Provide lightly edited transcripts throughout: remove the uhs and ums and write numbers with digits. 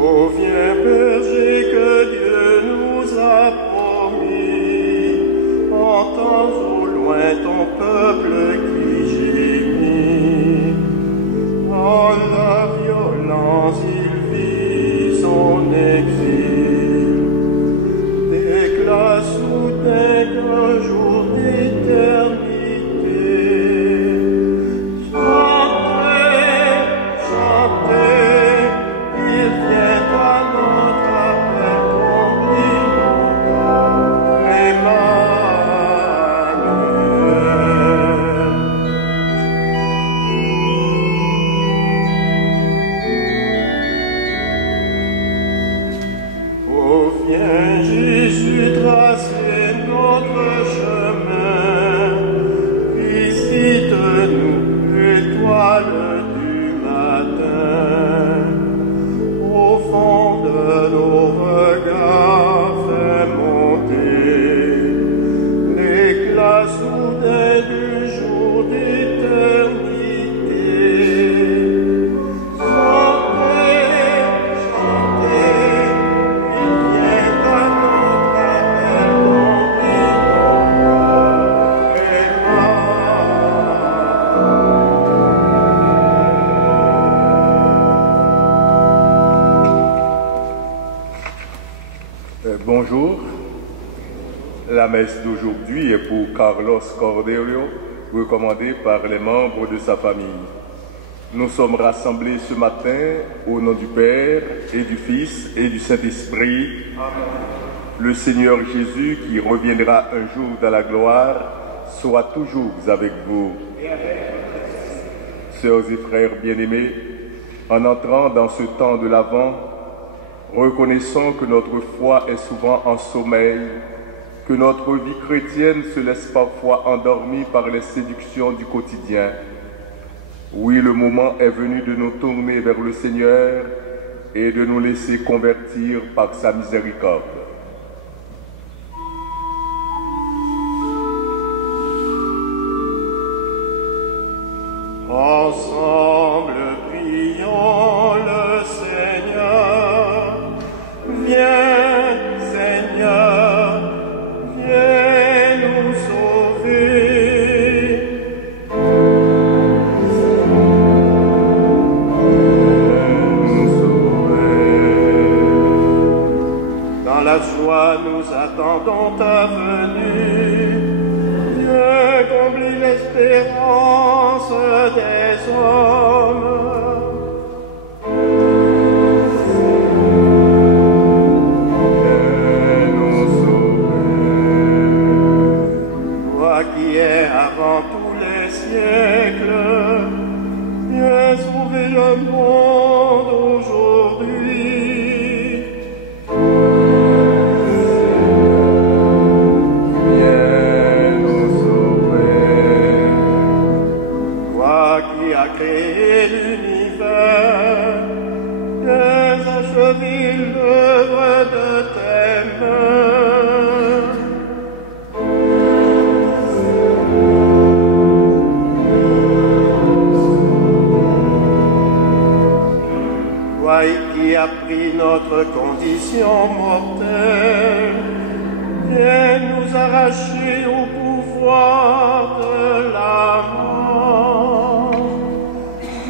Ô viens berger que Dieu nous a promis, entends au loin ton peuple qui gémit. Dans la violence il vit son exil, d'éclat soudain qu'un jour d'éternité. Bonjour, la messe d'aujourd'hui est pour Carlos Cordelio, recommandé par les membres de sa famille. Nous sommes rassemblés ce matin au nom du Père et du Fils et du Saint-Esprit. Le Seigneur Jésus, qui reviendra un jour dans la gloire, soit toujours avec vous. Sœurs et frères bien-aimés, en entrant dans ce temps de l'Avent, reconnaissons que notre foi est souvent en sommeil, que notre vie chrétienne se laisse parfois endormir par les séductions du quotidien. Oui, le moment est venu de nous tourner vers le Seigneur et de nous laisser convertir par sa miséricorde. Ensemble, prions le Seigneur. Viens, Seigneur, viens nous sauver. Dans la joie, nous attendons ta venue. Viens combler l'espérance des hommes. Avant tous les siècles, viens sauver le monde aujourd'hui. Viens nous sauver. Toi qui as créé l'univers, viens achever l'œuvre de tes mains. Toi qui as pris notre condition mortelle, viens nous arracher au pouvoir de la mort.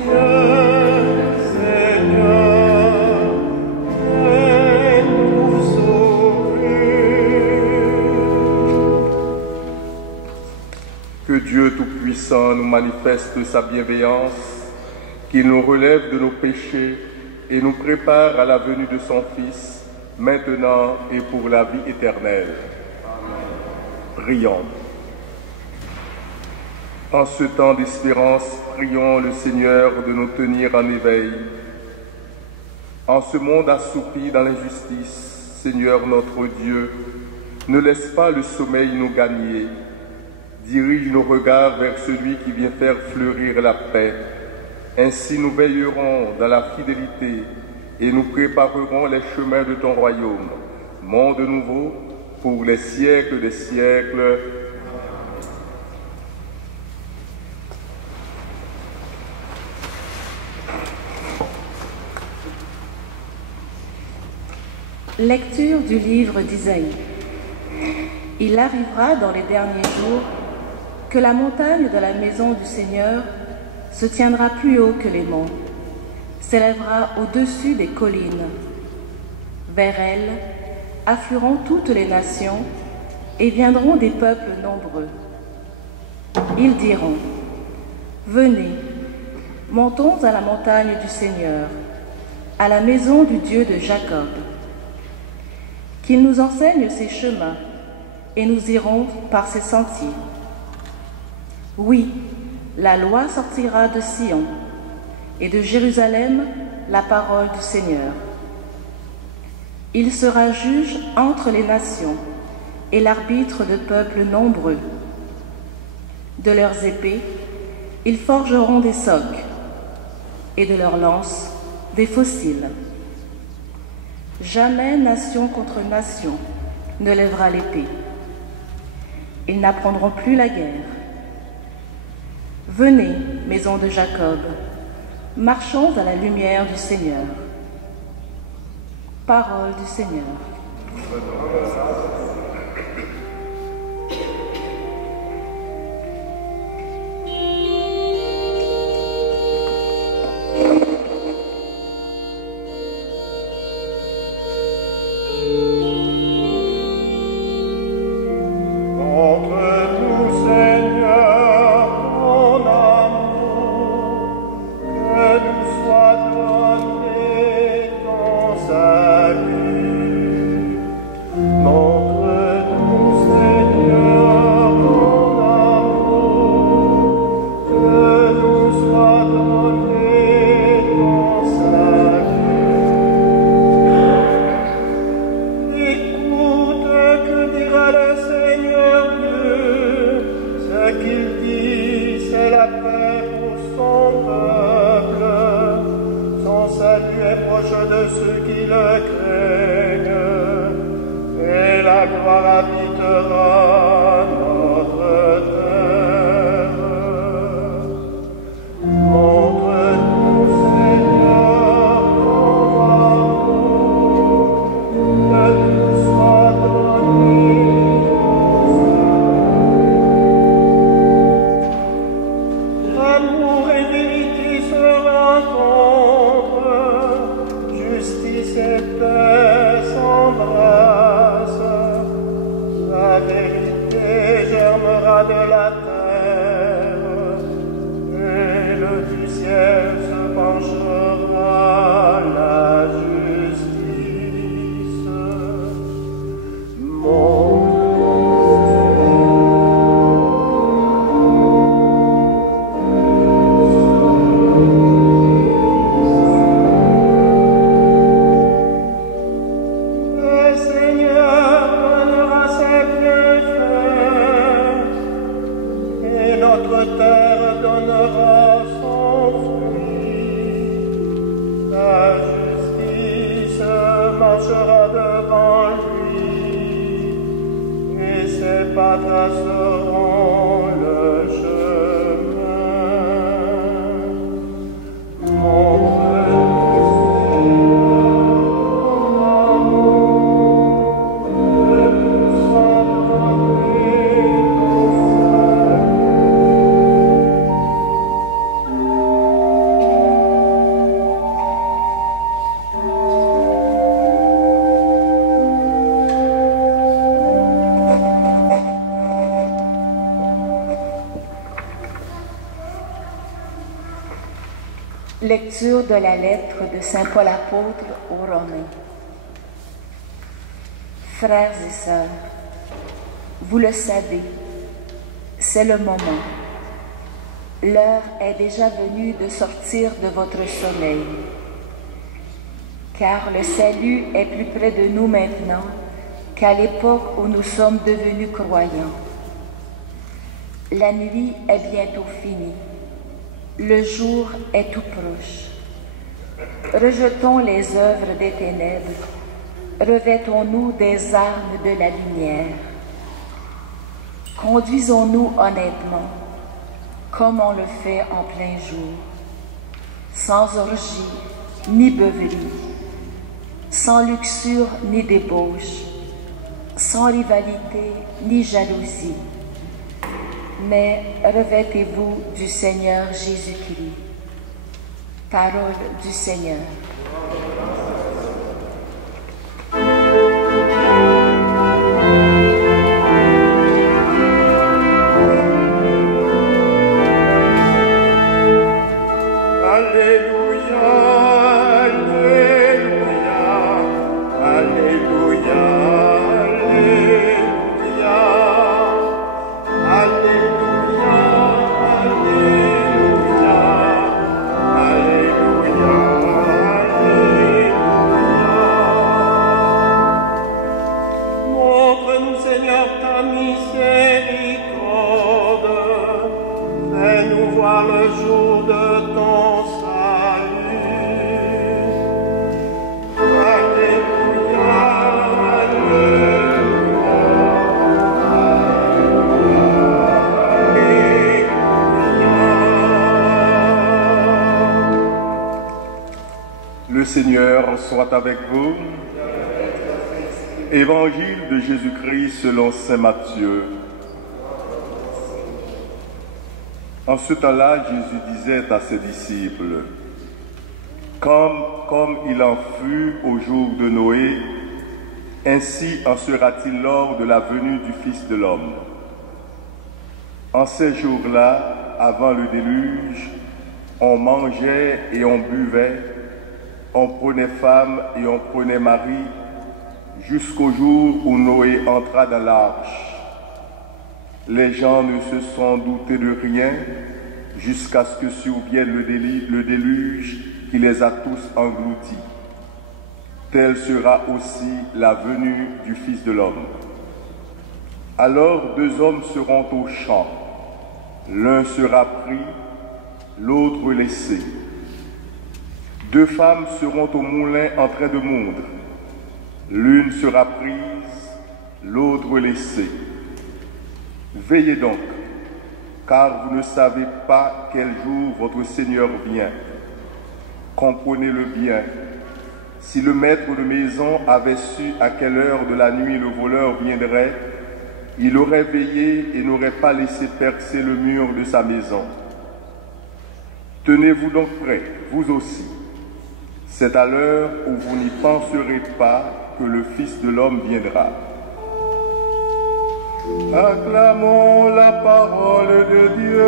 Viens, Seigneur, viens nous sauver. Que Dieu Tout-Puissant nous manifeste sa bienveillance, qu'il nous relève de nos péchés et nous prépare à la venue de son Fils, maintenant et pour la vie éternelle. Prions. En ce temps d'espérance, prions le Seigneur de nous tenir en éveil. En ce monde assoupi dans l'injustice, Seigneur notre Dieu, ne laisse pas le sommeil nous gagner. Dirige nos regards vers celui qui vient faire fleurir la paix. Ainsi nous veillerons dans la fidélité et nous préparerons les chemins de ton royaume, monde nouveau pour les siècles des siècles. Lecture du livre d'Isaïe. Il arrivera dans les derniers jours que la montagne de la maison du Seigneur se tiendra plus haut que les monts, s'élèvera au-dessus des collines. Vers elle afflueront toutes les nations et viendront des peuples nombreux. Ils diront: venez, montons à la montagne du Seigneur, à la maison du Dieu de Jacob. Qu'il nous enseigne ses chemins, et nous irons par ses sentiers. Oui, la loi sortira de Sion, et de Jérusalem la parole du Seigneur. Il sera juge entre les nations, et l'arbitre de peuples nombreux. De leurs épées, ils forgeront des socs, et de leurs lances, des fossiles. Jamais nation contre nation ne lèvera l'épée. Ils n'apprendront plus la guerre. Venez, maison de Jacob, marchons à la lumière du Seigneur. Parole du Seigneur. Lecture de la lettre de saint Paul apôtre aux Romains. Frères et sœurs, vous le savez, c'est le moment. L'heure est déjà venue de sortir de votre sommeil, car le salut est plus près de nous maintenant qu'à l'époque où nous sommes devenus croyants. La nuit est bientôt finie. Le jour est tout proche. Rejetons les œuvres des ténèbres, revêtons-nous des armes de la lumière. Conduisons-nous honnêtement, comme on le fait en plein jour, sans orgie ni beuverie, sans luxure ni débauche, sans rivalité ni jalousie, mais revêtez-vous du Seigneur Jésus-Christ. Parole du Seigneur. Le Seigneur soit avec vous. Évangile de Jésus-Christ selon saint Matthieu. En ce temps-là, Jésus disait à ses disciples, comme il en fut au jour de Noé, ainsi en sera-t-il lors de la venue du Fils de l'homme. En ces jours-là, avant le déluge, on mangeait et on buvait, on prenait femme et on prenait mari, jusqu'au jour où Noé entra dans l'arche. Les gens ne se sont doutés de rien jusqu'à ce que survienne le déluge qui les a tous engloutis. Telle sera aussi la venue du Fils de l'homme. Alors 2 hommes seront au champ, l'un sera pris, l'autre laissé. 2 femmes seront au moulin en train de moudre, l'une sera prise, l'autre laissée. Veillez donc, car vous ne savez pas quel jour votre Seigneur vient. Comprenez-le bien. Si le maître de maison avait su à quelle heure de la nuit le voleur viendrait, il aurait veillé et n'aurait pas laissé percer le mur de sa maison. Tenez-vous donc prêts, vous aussi. C'est à l'heure où vous n'y penserez pas que le Fils de l'homme viendra. Acclamons la parole de Dieu.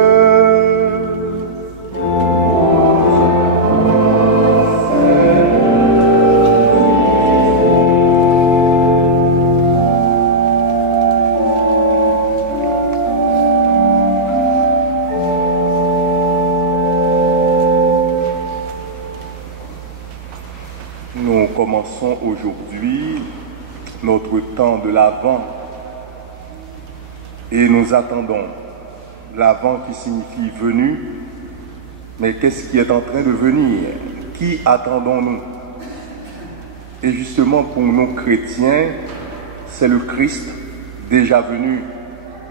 Nous commençons aujourd'hui notre temps de l'Avent et nous attendons l'Avent qui signifie venue, mais qu'est-ce qui est en train de venir? Qui attendons-nous? Et justement pour nous chrétiens, c'est le Christ déjà venu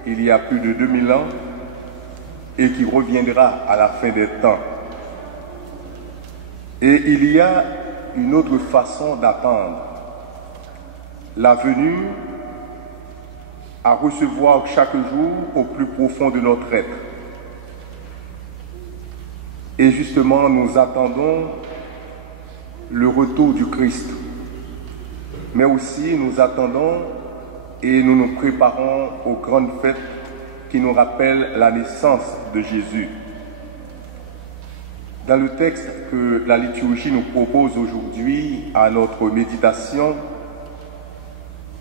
il y a plus de 2000 ans et qui reviendra à la fin des temps. Et il y a une autre façon d'attendre la venue à recevoir chaque jour au plus profond de notre être. Et justement, nous attendons le retour du Christ. Mais aussi, nous attendons et nous nous préparons aux grandes fêtes qui nous rappellent la naissance de Jésus. Dans le texte que la liturgie nous propose aujourd'hui à notre méditation,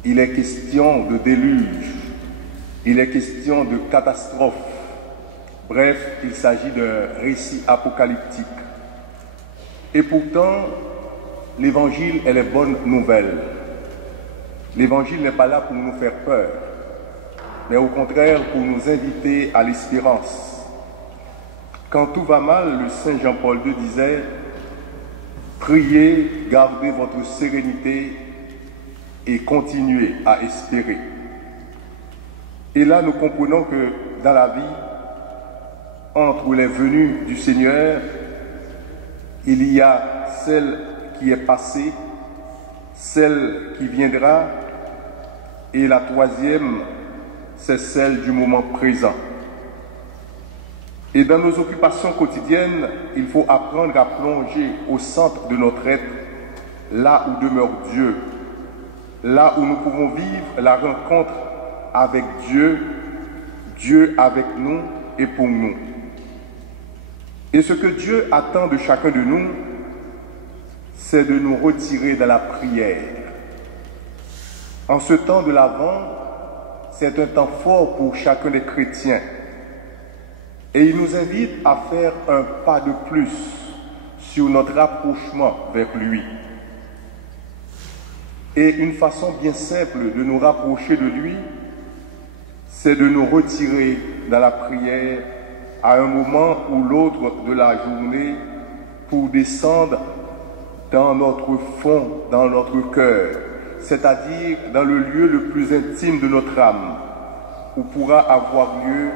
il est question de déluge, il est question de catastrophe. Bref, il s'agit d'un récit apocalyptique. Et pourtant, l'évangile est la bonne nouvelle. L'évangile n'est pas là pour nous faire peur, mais au contraire pour nous inviter à l'espérance. Quand tout va mal, le Saint Jean-Paul II disait « Priez, gardez votre sérénité et continuez à espérer ». Et là, nous comprenons que dans la vie, entre les venues du Seigneur, il y a celle qui est passée celle qui viendra, et la troisième, c'est celle du moment présent. Et dans nos occupations quotidiennes, il faut apprendre à plonger au centre de notre être, là où demeure Dieu, là où nous pouvons vivre la rencontre avec Dieu, Dieu avec nous et pour nous. Et ce que Dieu attend de chacun de nous, c'est de nous retirer de la prière. En ce temps de l'Avent, c'est un temps fort pour chacun des chrétiens. Et il nous invite à faire un pas de plus sur notre rapprochement vers lui. Et une façon bien simple de nous rapprocher de lui, c'est de nous retirer dans la prière à un moment ou l'autre de la journée pour descendre dans notre fond, dans notre cœur, c'est-à-dire dans le lieu le plus intime de notre âme, où pourra avoir lieu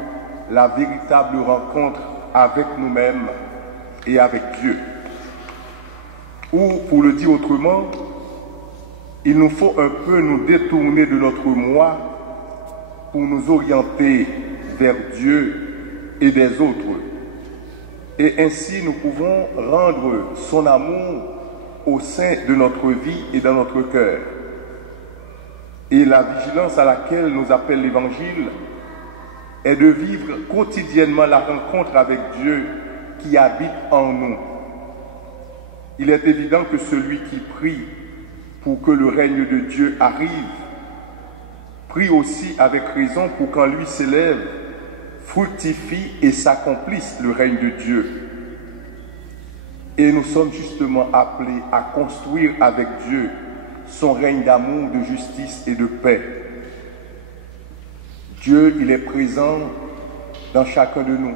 la véritable rencontre avec nous-mêmes et avec Dieu. Ou, pour le dire autrement, il nous faut un peu nous détourner de notre moi pour nous orienter vers Dieu et des autres. Et ainsi nous pouvons rendre son amour au sein de notre vie et dans notre cœur. Et la vigilance à laquelle nous appelle l'Évangile est de vivre quotidiennement la rencontre avec Dieu qui habite en nous. Il est évident que celui qui prie pour que le règne de Dieu arrive, prie aussi avec raison pour qu'en lui s'élève, fructifie et s'accomplisse le règne de Dieu. Et nous sommes justement appelés à construire avec Dieu son règne d'amour, de justice et de paix. Dieu, il est présent dans chacun de nous.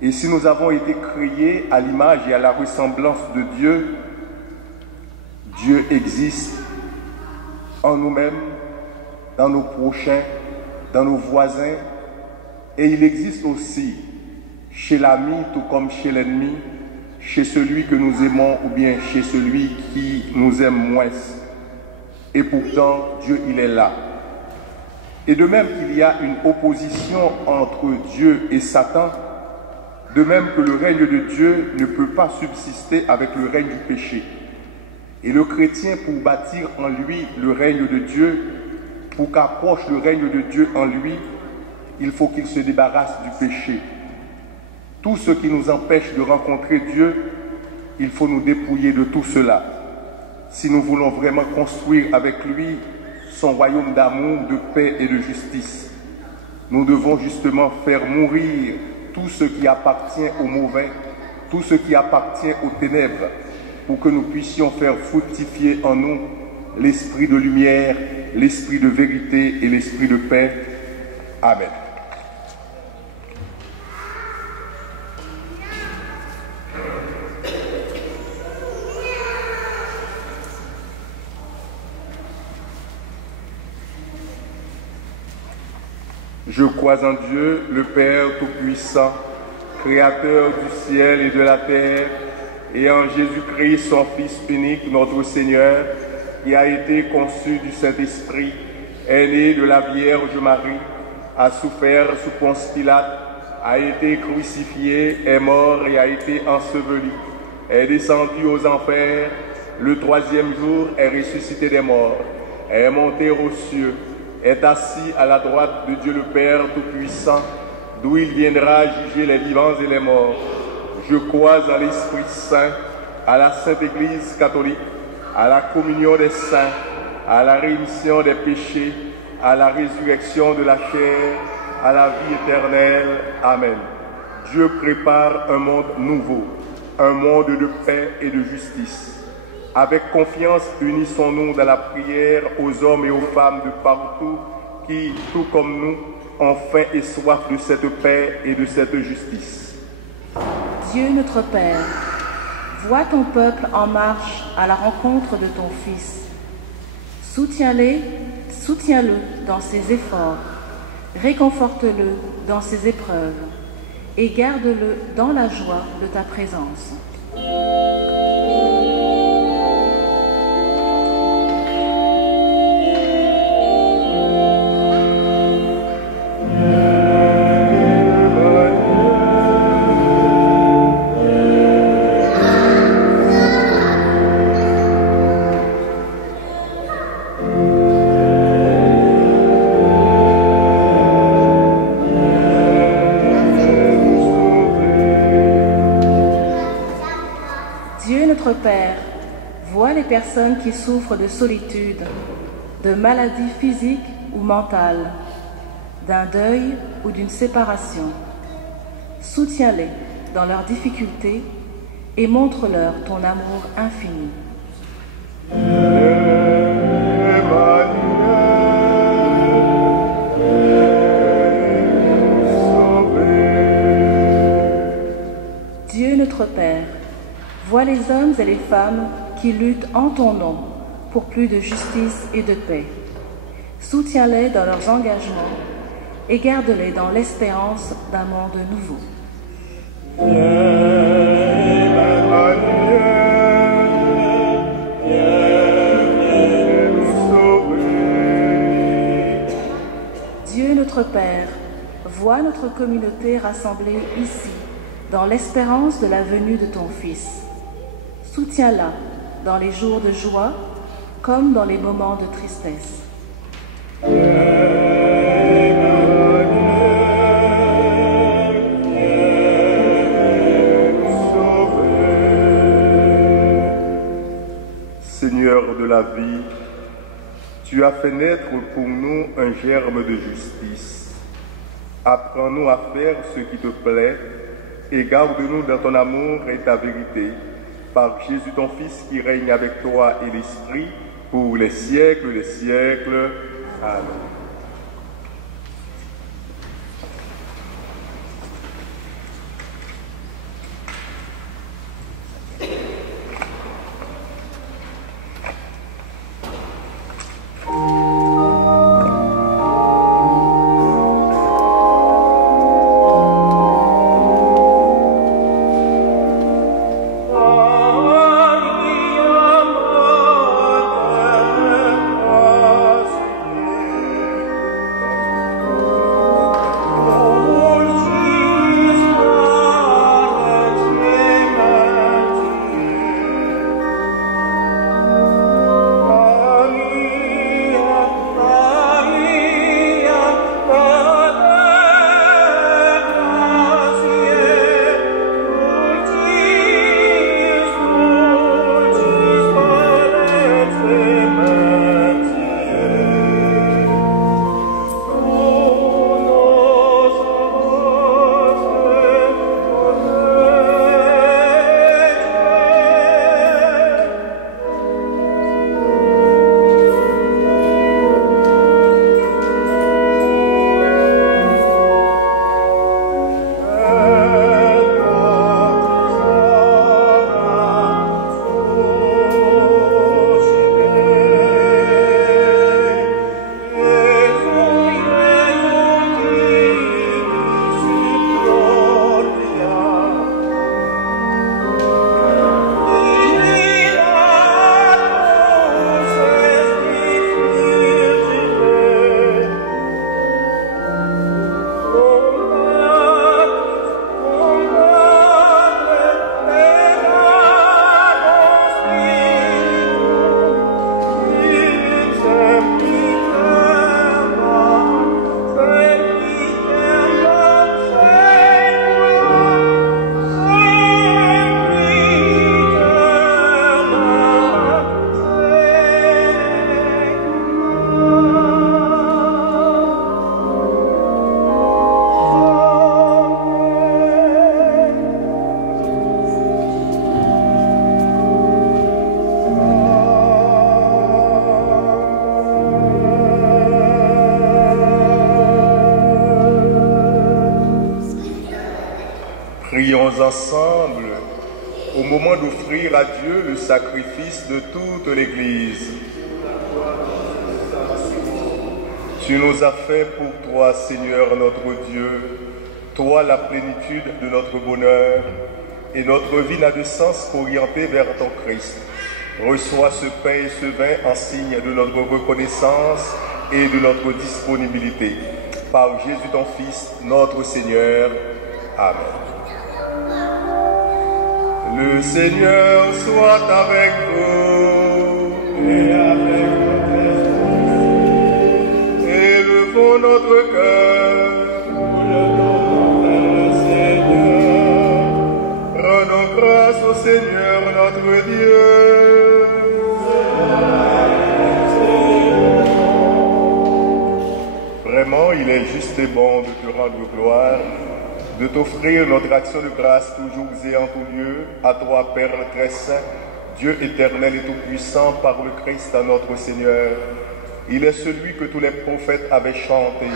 Et si nous avons été créés à l'image et à la ressemblance de Dieu, Dieu existe en nous-mêmes, dans nos prochains, dans nos voisins, et il existe aussi chez l'ami tout comme chez l'ennemi, chez celui que nous aimons ou bien chez celui qui nous aime moins. Et pourtant, Dieu, il est là. Et de même qu'il y a une opposition entre Dieu et Satan, de même que le règne de Dieu ne peut pas subsister avec le règne du péché. Et le chrétien, pour bâtir en lui le règne de Dieu, pour qu'approche le règne de Dieu en lui, il faut qu'il se débarrasse du péché. Tout ce qui nous empêche de rencontrer Dieu, il faut nous dépouiller de tout cela. Si nous voulons vraiment construire avec lui son royaume d'amour, de paix et de justice, nous devons justement faire mourir tout ce qui appartient au mauvais, tout ce qui appartient aux ténèbres, pour que nous puissions faire fructifier en nous l'esprit de lumière, l'esprit de vérité et l'esprit de paix. Amen. Je crois en Dieu, le Père Tout-Puissant, Créateur du ciel et de la terre, et en Jésus-Christ, son Fils unique, notre Seigneur, qui a été conçu du Saint-Esprit, est né de la Vierge Marie, a souffert sous Ponce Pilate, a été crucifié, est mort et a été enseveli, est descendu aux enfers, le troisième jour est ressuscité des morts, est monté aux cieux, est assis à la droite de Dieu le Père Tout-Puissant, d'où il viendra juger les vivants et les morts. Je crois en l'Esprit Saint, à la Sainte Église catholique, à la communion des saints, à la rémission des péchés, à la résurrection de la chair, à la vie éternelle. Amen. Dieu prépare un monde nouveau, un monde de paix et de justice. Avec confiance, unissons-nous dans la prière aux hommes et aux femmes de partout qui, tout comme nous, ont faim et soif de cette paix et de cette justice. Dieu notre Père, vois ton peuple en marche à la rencontre de ton Fils. Soutiens-le dans ses efforts, réconforte-le dans ses épreuves et garde-le dans la joie de ta présence. personnes qui souffrent de solitude, de maladies physiques ou mentales, d'un deuil ou d'une séparation. Soutiens-les dans leurs difficultés et montre-leur ton amour infini. Dieu notre Père, vois les hommes et les femmes qui luttent en ton nom pour plus de justice et de paix. Soutiens-les dans leurs engagements et garde-les dans l'espérance d'un monde nouveau. Dieu notre Père, vois notre communauté rassemblée ici, dans l'espérance de la venue de ton Fils. Soutiens-la dans les jours de joie comme dans les moments de tristesse. Seigneur de la vie, tu as fait naître pour nous un germe de justice. Apprends-nous à faire ce qui te plaît et garde-nous dans ton amour et ta vérité, par Jésus ton Fils qui règne avec toi et l'Esprit pour les siècles des siècles. Amen. Prions ensemble au moment d'offrir à Dieu le sacrifice de toute l'Église. Tu nous as fait pour toi, Seigneur notre Dieu, toi la plénitude de notre bonheur, et notre vie n'a de sens qu'orientée vers ton Christ. Reçois ce pain et ce vin en signe de notre reconnaissance et de notre disponibilité. Par Jésus ton Fils, notre Seigneur. Amen. Le Seigneur soit avec vous et avec votre esprit. Élevons notre cœur pour le nom du Seigneur. Rendons grâce au Seigneur notre Dieu. juste et bon de te rendre gloire, de t'offrir notre action de grâce toujours et en tout lieu, à toi, Père très saint, Dieu éternel et tout-puissant, par le Christ à notre Seigneur. Il est celui que tous les prophètes avaient chanté,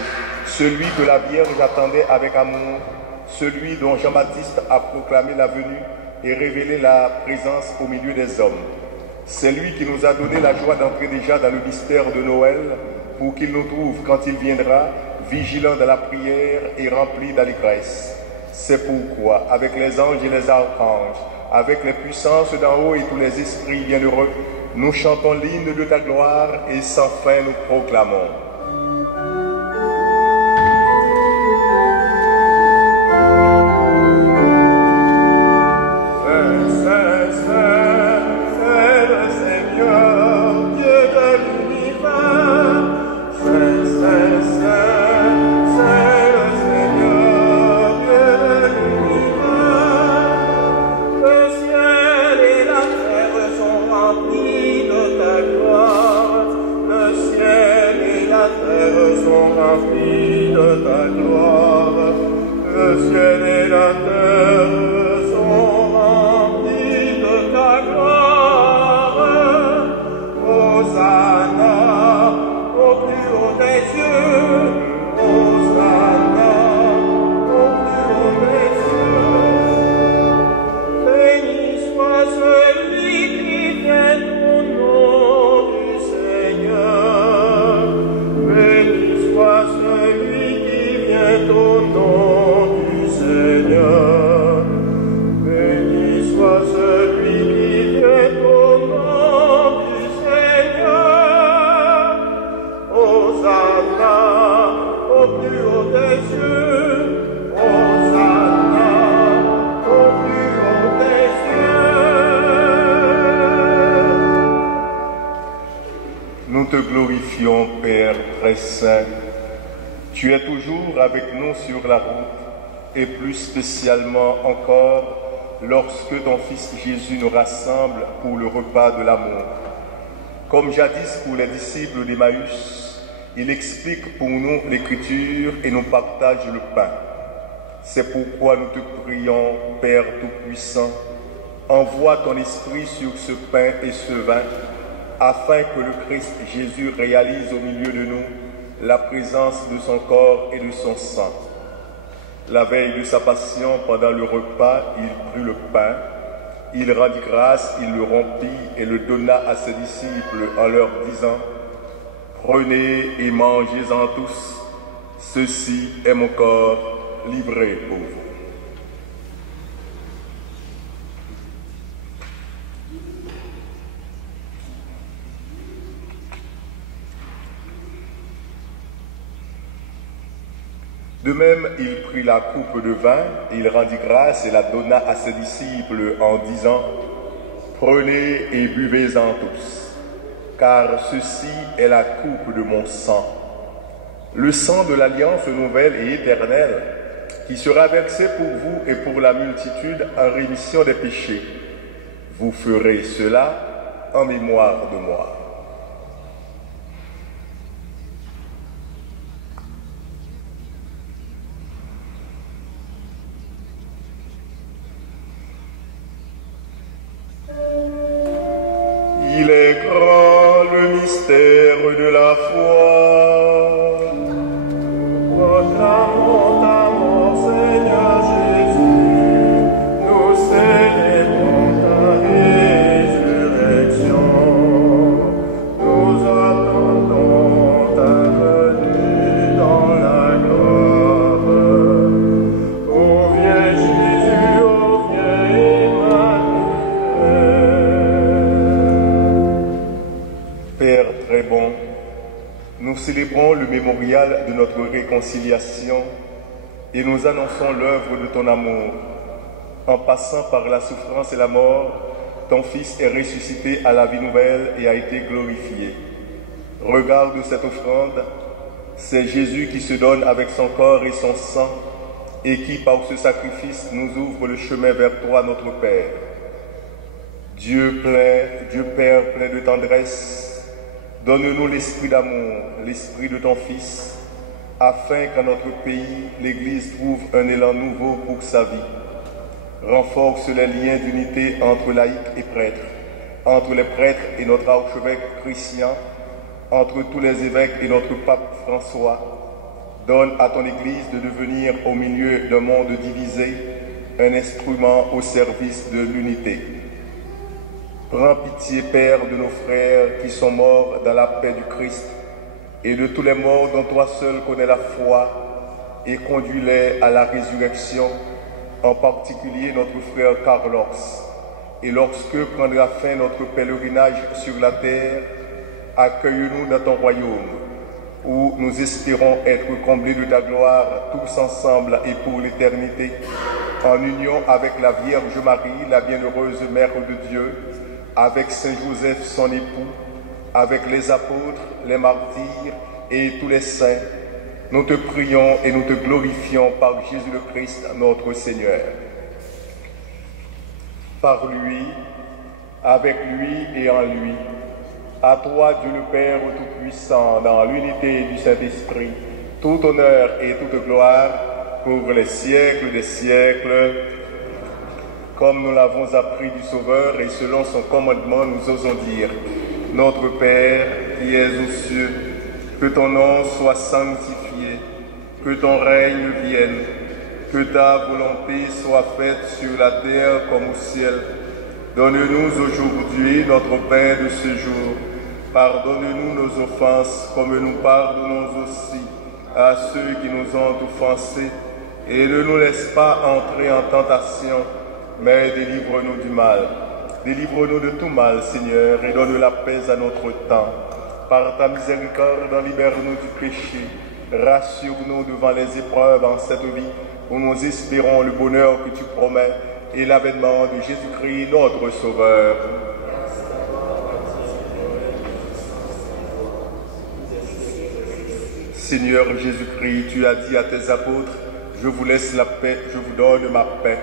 celui que la Vierge attendait avec amour, celui dont Jean-Baptiste a proclamé la venue et révélé la présence au milieu des hommes. C'est lui qui nous a donné la joie d'entrer déjà dans le mystère de Noël, pour qu'il nous trouve, quand il viendra, vigilants dans la prière et remplis d'allégresse. C'est pourquoi, avec les anges et les archanges, avec les puissances d'en haut et tous les esprits bienheureux, nous chantons l'hymne de ta gloire et sans fin nous proclamons. Nous te glorifions, Père très saint. Tu es toujours avec nous sur la route, et plus spécialement encore lorsque ton Fils Jésus nous rassemble pour le repas de l'amour. Comme jadis pour les disciples d'Emmaüs, il explique pour nous l'Écriture et nous partage le pain. C'est pourquoi nous te prions, Père Tout-Puissant, envoie ton Esprit sur ce pain et ce vin, afin que le Christ Jésus réalise au milieu de nous la présence de son corps et de son sang. La veille de sa passion, pendant le repas, il prit le pain, il rendit grâce, il le rompit et le donna à ses disciples en leur disant : « Prenez et mangez-en tous, ceci est mon corps livré pour vous. » De même, il prit la coupe de vin, il rendit grâce et la donna à ses disciples en disant : « Prenez et buvez-en tous, car ceci est la coupe de mon sang, le sang de l'alliance nouvelle et éternelle, qui sera versé pour vous et pour la multitude en rémission des péchés. Vous ferez cela en mémoire de moi. » Il est grand le mystère de la foi. Proclamons ta mort, Seigneur Jésus, nous célébrons ta résurrection. Nous attendons ta venue dans la gloire. Ô viens Jésus, ô viens Emmanuel. Père très bon, nous célébrons le mémorial de notre réconciliation et nous annonçons l'œuvre de ton amour. En passant par la souffrance et la mort, ton Fils est ressuscité à la vie nouvelle et a été glorifié. Regarde cette offrande, c'est Jésus qui se donne avec son corps et son sang et qui, par ce sacrifice, nous ouvre le chemin vers toi, notre Père. Dieu Père plein de tendresse, donne-nous l'esprit d'amour, l'esprit de ton Fils, afin qu'à notre pays, l'Église trouve un élan nouveau pour sa vie. Renforce les liens d'unité entre laïcs et prêtres, entre les prêtres et notre archevêque Christian, entre tous les évêques et notre pape François. Donne à ton Église de devenir, au milieu d'un monde divisé, un instrument au service de l'unité. Prends pitié, Père, de nos frères qui sont morts dans la paix du Christ et de tous les morts dont toi seul connais la foi, et conduis-les à la résurrection, en particulier notre frère Carlos. Et lorsque prendra fin notre pèlerinage sur la terre, accueille-nous dans ton royaume, où nous espérons être comblés de ta gloire tous ensemble et pour l'éternité, en union avec la Vierge Marie, la bienheureuse Mère de Dieu, avec Saint Joseph son époux, avec les apôtres, les martyrs et tous les saints. Nous te prions et nous te glorifions par Jésus le Christ, notre Seigneur. Par lui, avec lui et en lui, à toi, Dieu le Père Tout-Puissant, dans l'unité du Saint-Esprit, tout honneur et toute gloire pour les siècles des siècles. Comme nous l'avons appris du Sauveur et selon son commandement, nous osons dire: Notre Père qui es aux cieux, que ton nom soit sanctifié, que ton règne vienne, que ta volonté soit faite sur la terre comme au ciel. Donne-nous aujourd'hui notre pain de ce jour. Pardonne-nous nos offenses, comme nous pardonnons aussi à ceux qui nous ont offensés. Et ne nous laisse pas entrer en tentation, mais délivre-nous du mal. Délivre-nous de tout mal, Seigneur, et donne la paix à notre temps. Par ta miséricorde, libère-nous du péché. Rassure-nous devant les épreuves en cette vie, où nous espérons le bonheur que tu promets et l'avènement de Jésus-Christ, notre Sauveur. Seigneur Jésus-Christ, tu as dit à tes apôtres: je vous laisse la paix, je vous donne ma paix.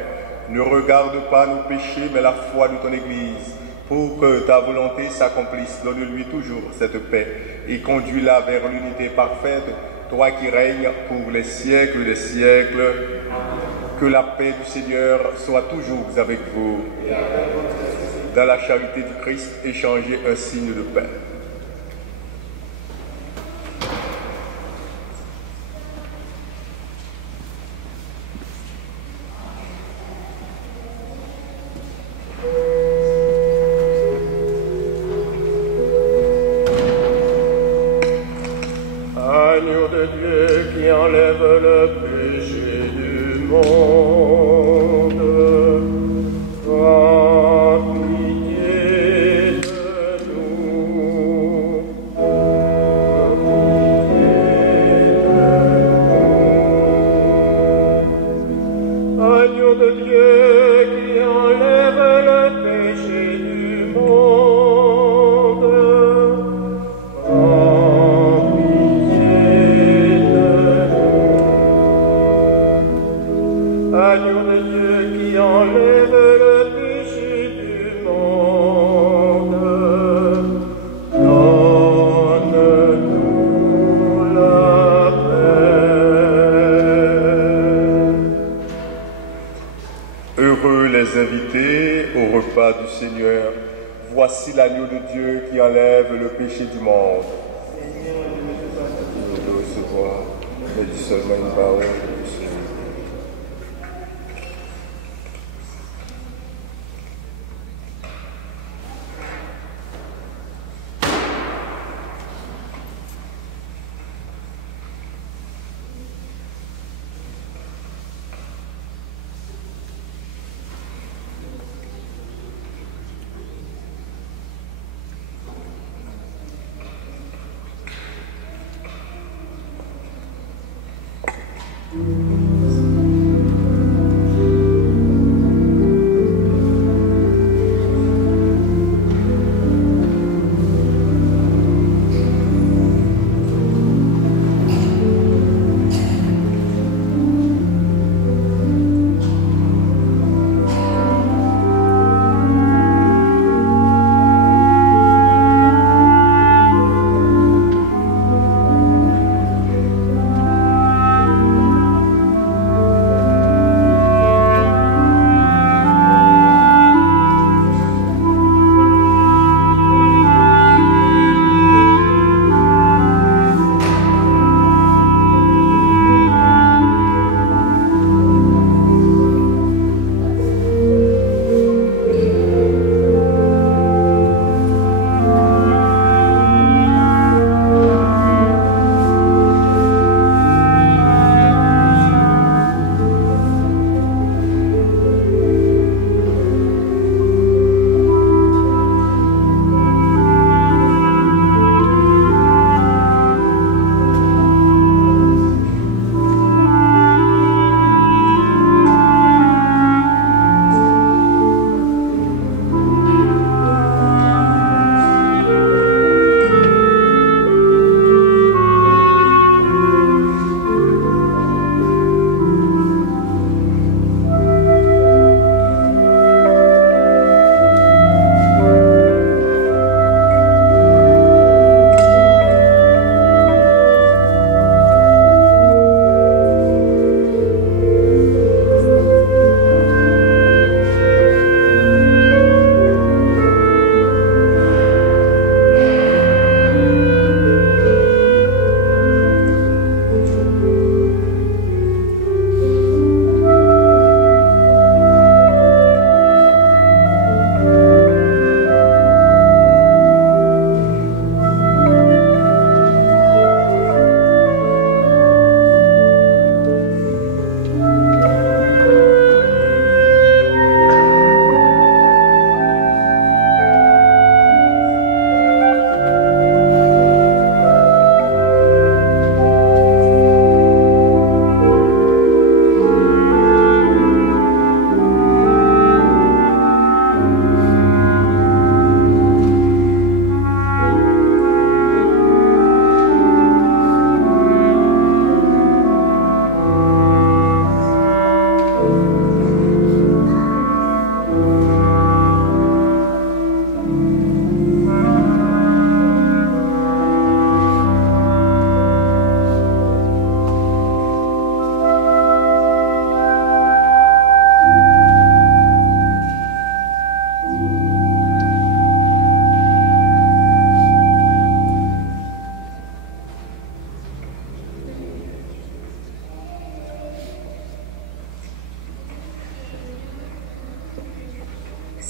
Ne regarde pas nos péchés, mais la foi de ton Église. Pour que ta volonté s'accomplisse, donne-lui toujours cette paix et conduis-la vers l'unité parfaite, toi qui règnes pour les siècles des siècles. Que la paix du Seigneur soit toujours avec vous. Dans la charité du Christ, échangez un signe de paix. Agneau de Dieu qui enlève le péché du monde, prends pitié de nous. Prends pitié de nous. Agneau de Dieu qui enlève le péché du monde, prends Agneau de Dieu qui enlève le péché du monde, donne-nous la paix. Heureux les invités au repas du Seigneur. Voici l'agneau de Dieu qui enlève le péché du monde. Nous le recevoir, mais dis seulement une parole.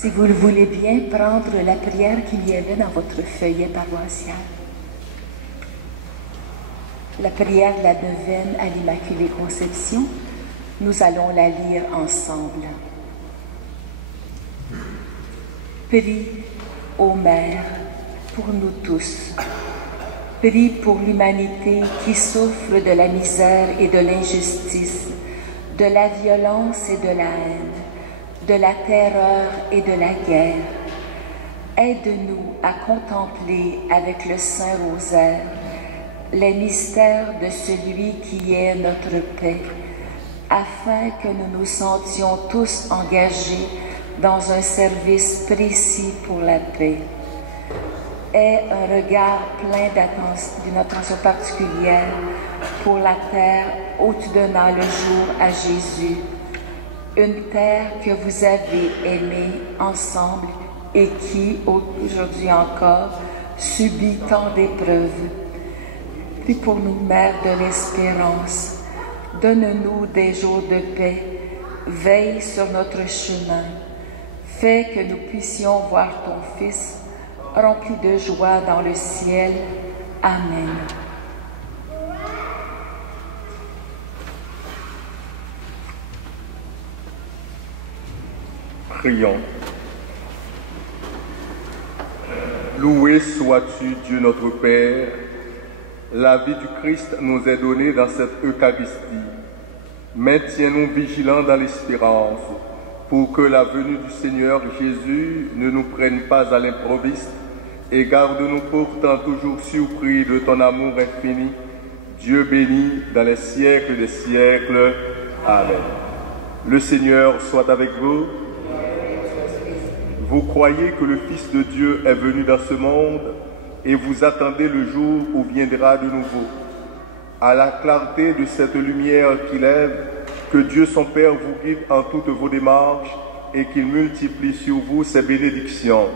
Si vous le voulez bien, prendre la prière qu'il y avait dans votre feuillet paroissial. La prière de la neuvaine à l'Immaculée Conception, nous allons la lire ensemble. Prie, ô Mère, pour nous tous. Prie pour l'humanité qui souffre de la misère et de l'injustice, de la violence et de la haine, de la terreur et de la guerre. Aide-nous à contempler avec le Saint Rosaire les mystères de celui qui est notre paix, afin que nous nous sentions tous engagés dans un service précis pour la paix. Aie un regard plein d'une attention particulière pour la terre où tu donnas le jour à Jésus, une terre que vous avez aimée ensemble et qui, aujourd'hui encore, subit tant d'épreuves. Prie pour nous, Mère de l'espérance. Donne-nous des jours de paix. Veille sur notre chemin. Fais que nous puissions voir ton Fils rempli de joie dans le ciel. Amen. Prions. Loué sois-tu, Dieu notre Père. La vie du Christ nous est donnée dans cette Eucharistie. Maintiens-nous vigilants dans l'espérance, pour que la venue du Seigneur Jésus ne nous prenne pas à l'improviste, et garde-nous pourtant toujours surpris de ton amour infini. Dieu béni dans les siècles des siècles. Amen. Le Seigneur soit avec vous. Vous croyez que le Fils de Dieu est venu dans ce monde et vous attendez le jour où viendra de nouveau. À la clarté de cette lumière qui lève, que Dieu son Père vous guide en toutes vos démarches et qu'il multiplie sur vous ses bénédictions.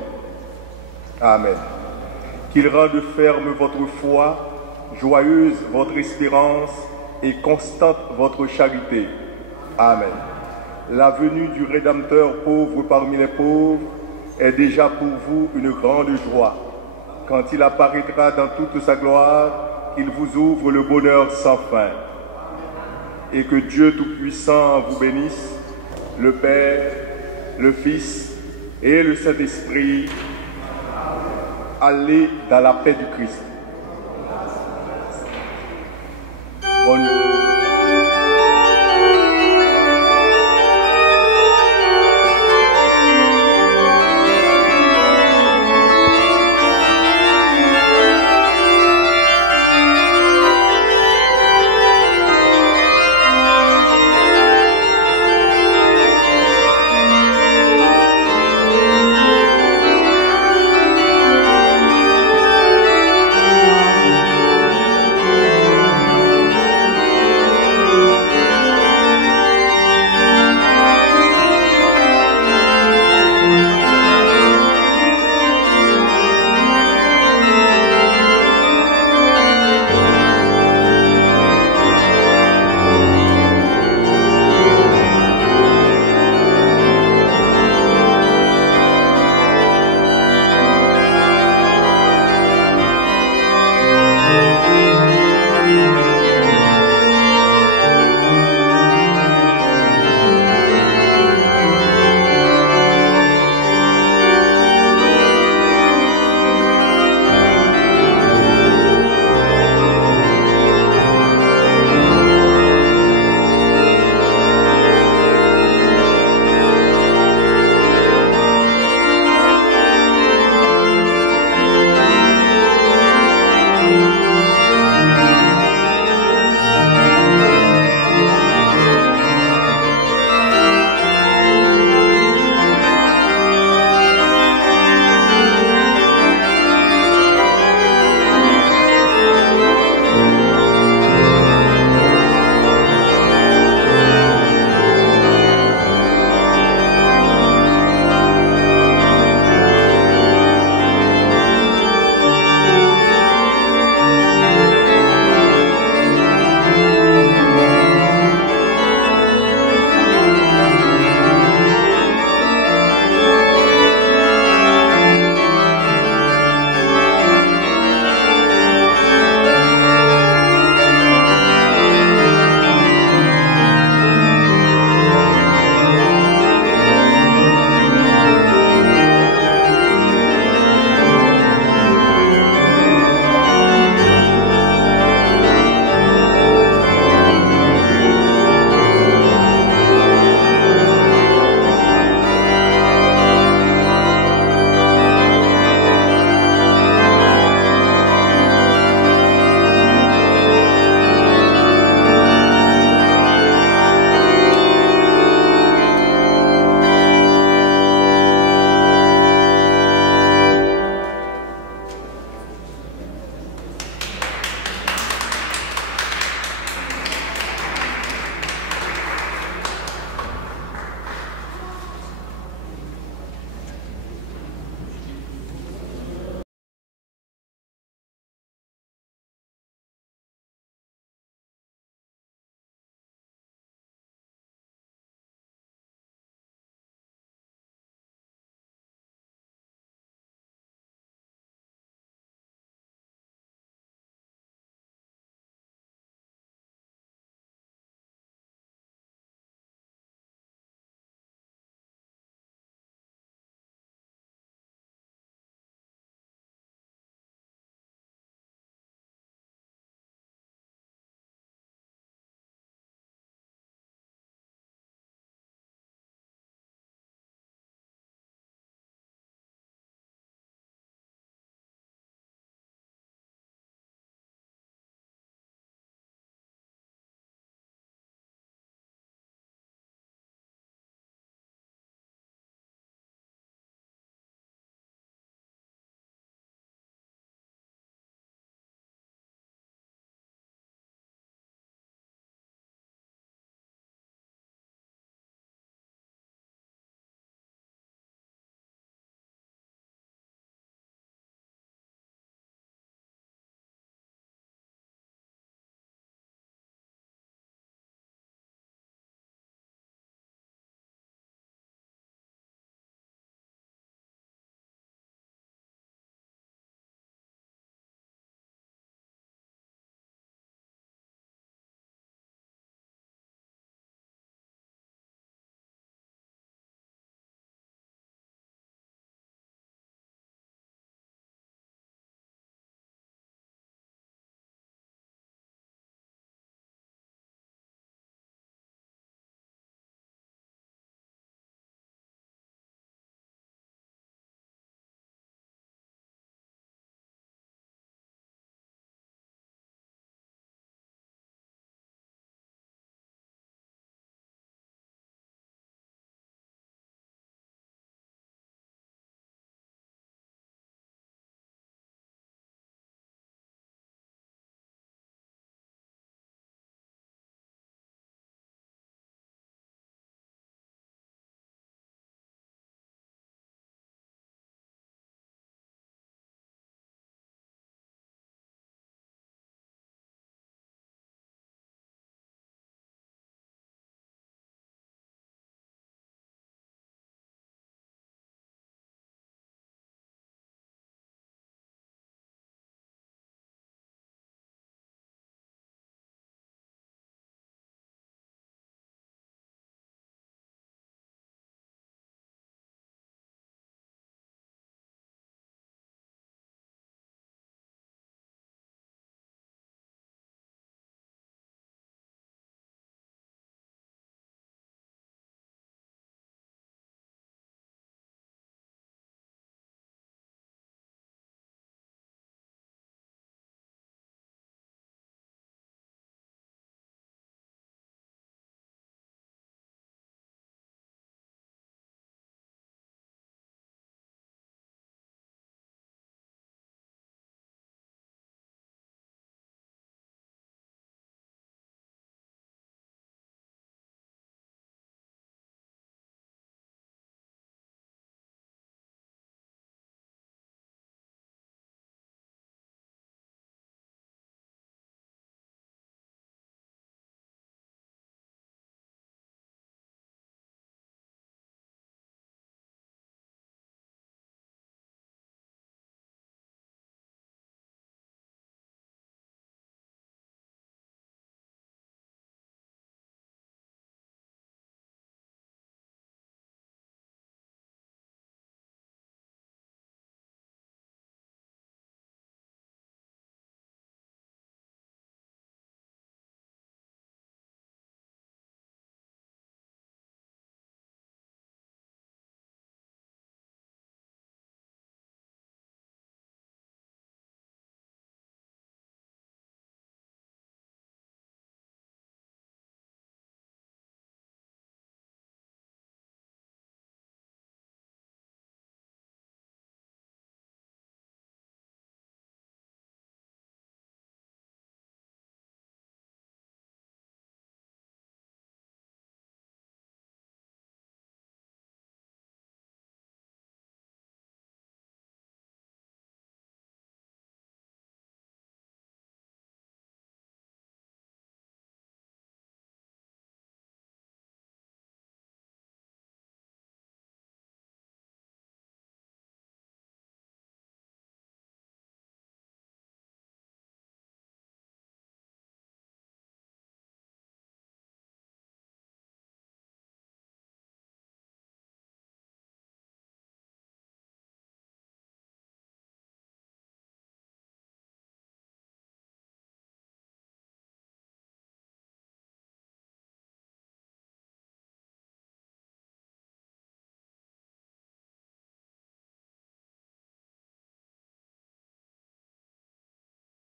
Amen. Qu'il rende ferme votre foi, joyeuse votre espérance et constante votre charité. Amen. La venue du Rédempteur pauvre parmi les pauvres est déjà pour vous une grande joie. Quand il apparaîtra dans toute sa gloire, qu'il vous ouvre le bonheur sans fin. Et que Dieu Tout-Puissant vous bénisse, le Père, le Fils et le Saint-Esprit. Allez dans la paix du Christ. Bonne nuit.